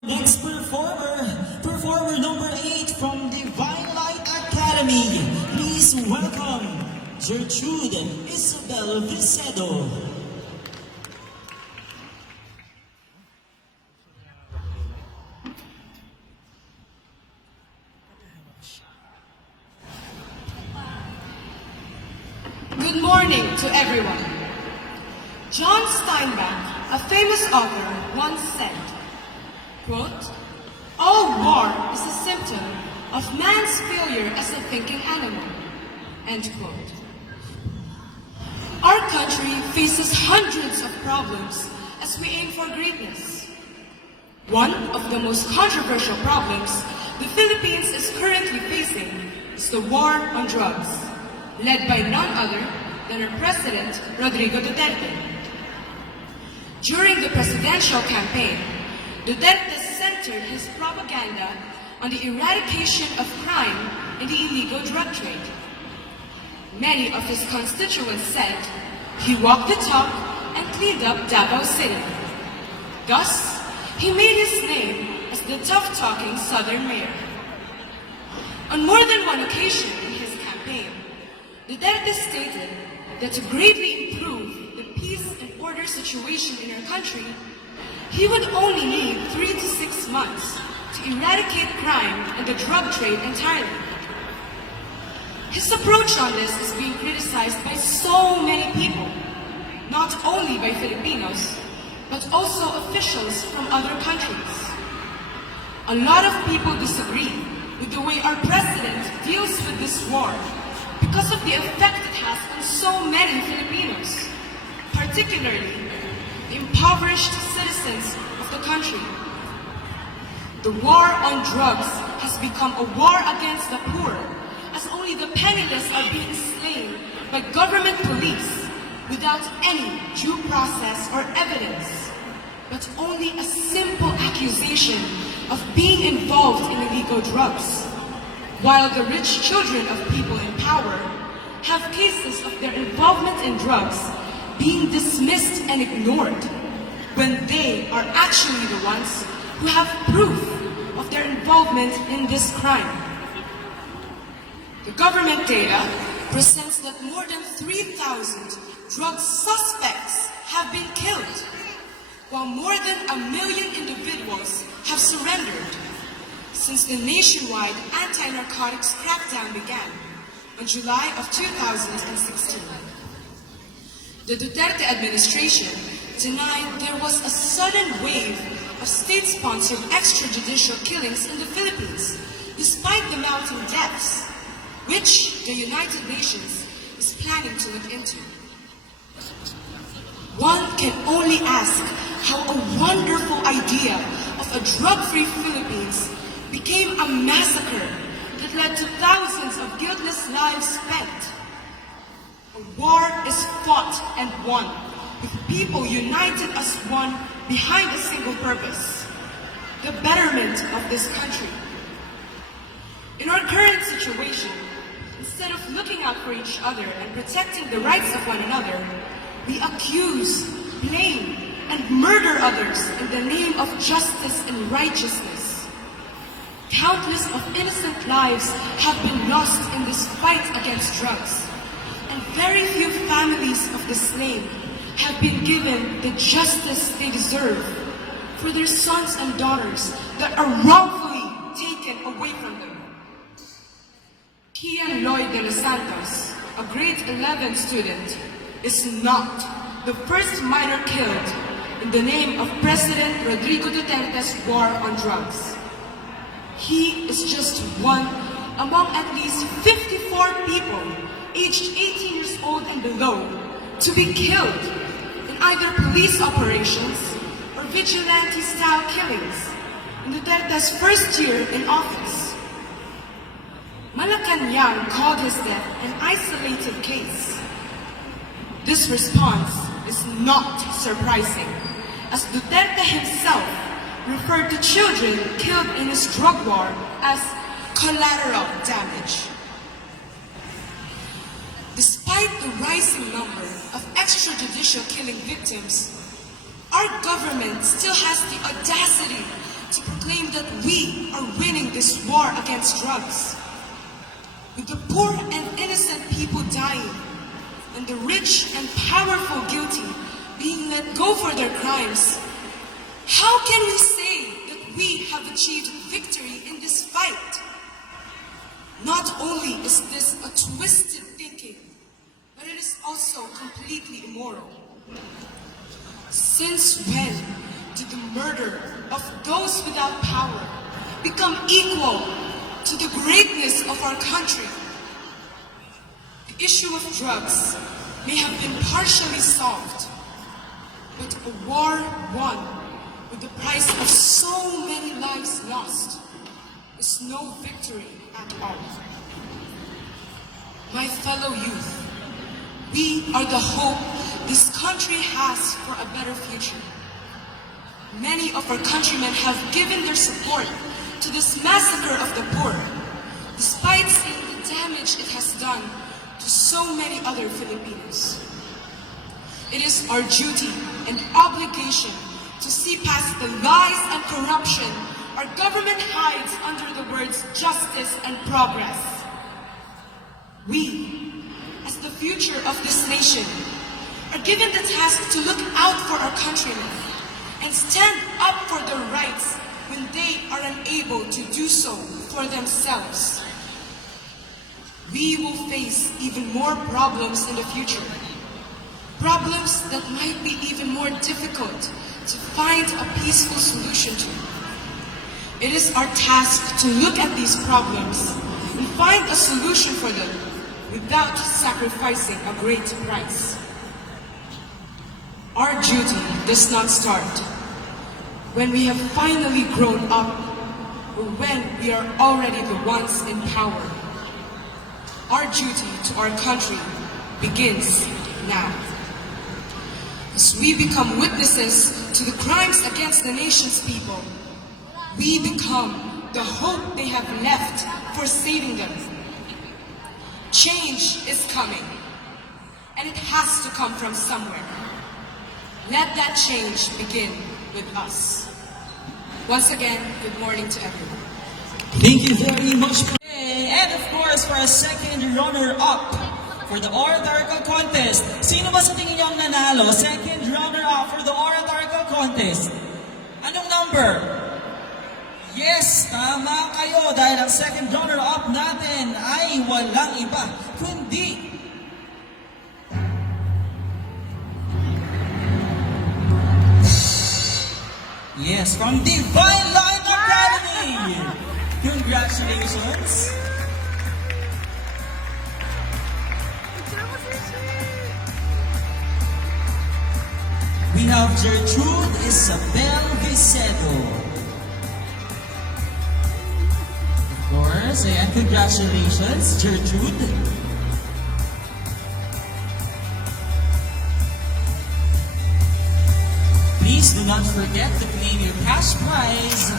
Next performer number 8 from Divine Light Academy. Please welcome Gertrude Isabel Vicedo. Good morning to everyone. John Steinbeck, a famous author, once said, quote, "All war is a symptom of man's failure as a thinking animal." End quote. Our country faces hundreds of problems as we aim for greatness. One of the most controversial problems the Philippines is currently facing is the war on drugs, led by none other than our President, Rodrigo Duterte. During the presidential campaign, Duterte centered his propaganda on the eradication of crime and the illegal drug trade. Many of his constituents said he walked the talk and cleaned up Davao City. Thus, he made his name as the tough-talking Southern mayor. On more than one occasion in his campaign, Duterte stated that to greatly improve the peace and order situation in our country, he would only need 3 to 6 months to eradicate crime and the drug trade entirely. His approach on this is being criticized by so many people, not only by Filipinos, but also officials from other countries. A lot of people disagree with the way our president deals with this war because of the effect it has on so many Filipinos, particularly the impoverished citizens of the country. The war on drugs has become a war against the poor, as only the penniless are being slain by government police without any due process or evidence, but only a simple accusation of being involved in illegal drugs, while the rich children of people in power have cases of their involvement in drugs being dismissed and ignored, when they are actually the ones who have proof of their involvement in this crime. The government data presents that more than 3,000 drug suspects have been killed, while more than 1 million individuals have surrendered since the nationwide anti-narcotics crackdown began in July of 2016. The Duterte administration denied there was a sudden wave of state-sponsored extrajudicial killings in the Philippines, despite the mounting deaths, which the United Nations is planning to look into. One can only ask how a wonderful idea of a drug-free Philippines became a massacre that led to thousands of guiltless lives spent. A war is fought and won with people united as one behind a single purpose: the betterment of this country. In our current situation, instead of looking out for each other and protecting the rights of one another, we accuse, blame, and murder others in the name of justice and righteousness. Countless of innocent lives have been lost in this fight against drugs, and very few families of the slain have been given the justice they deserve for their sons and daughters that are wrongfully taken away from them. Kian Lloyd de los Santos, a grade 11 student, is not the first minor killed in the name of President Rodrigo Duterte's war on drugs. He is just one among at least 54 people aged 18 years old and below to be killed in either police operations or vigilante-style killings in Duterte's first year in office. Malacanang called his death an isolated case. This response is not surprising, as Duterte himself referred to children killed in his drug war as collateral damage. Despite the rising number of extrajudicial killing victims, our government still has the audacity to believe that we are winning this war against drugs. With the poor and innocent people dying, and the rich and powerful guilty being let go for their crimes, how can we say that we have achieved victory in this fight? Not only is this a twisted thinking, but it is also completely immoral. Since when did the murder of those without power become equal to the greatness of our country? The issue of drugs may have been partially solved, but a war won with the price of so many lives lost is no victory at all. My fellow youth, we are the hope this country has for a better future. Many of our countrymen have given their support to this massacre of the poor, despite seeing the damage it has done to so many other Filipinos. It is our duty and obligation to see past the lies and corruption our government hides under the words justice and progress. We, as the future of this nation, are given the task to look out for our countrymen and stand up for their rights when they are unable to do so for themselves. We will face even more problems in the future. Problems that might be even more difficult to find a peaceful solution to. It is our task to look at these problems and find a solution for them without sacrificing a great price. Our duty does not start when we have finally grown up or when we are already the ones in power. Our duty to our country begins now. As we become witnesses to the crimes against the nation's people, we become the hope they have left for saving them. Change is coming, and it has to come from somewhere. Let that change begin with us. Once again, good morning to everyone. Thank you very much. And of course, for a second runner-up for the oratorical contest. Sino ba sa tingin niyo ang nanalo? Second runner-up for the oratorical contest. Anong number? Yes, tama kayo dahil ang second runner-up natin ay walang iba kundi yes, from Divine Light Academy. Congratulations. We have Gertrude Isabel Vicedo. Of course, and congratulations, Gertrude. Please do not forget to claim your cash prize.